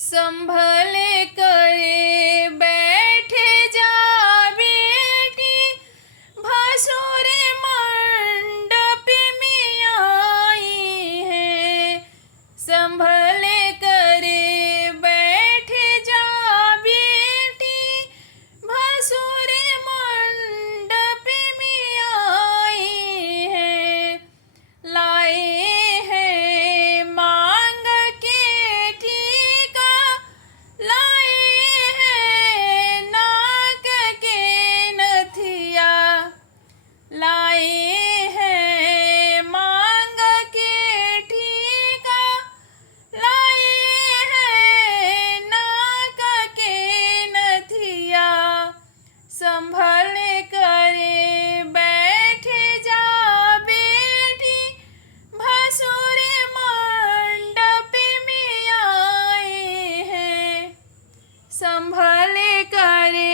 संभले करे बैठे जा बेटी, भसुर मंडप में आई है। संभले करे बैठे जा बेटी, भसुर मंडप में आई है। लाए हैं मांग के टीका, लाए हैं नाक के नथिया, लाए हैं मांग के टीका, लाए हैं नाक के नथिया। संभले करे बैठे जा बेटी, भसुर मंडप में आए हैं। संभले करे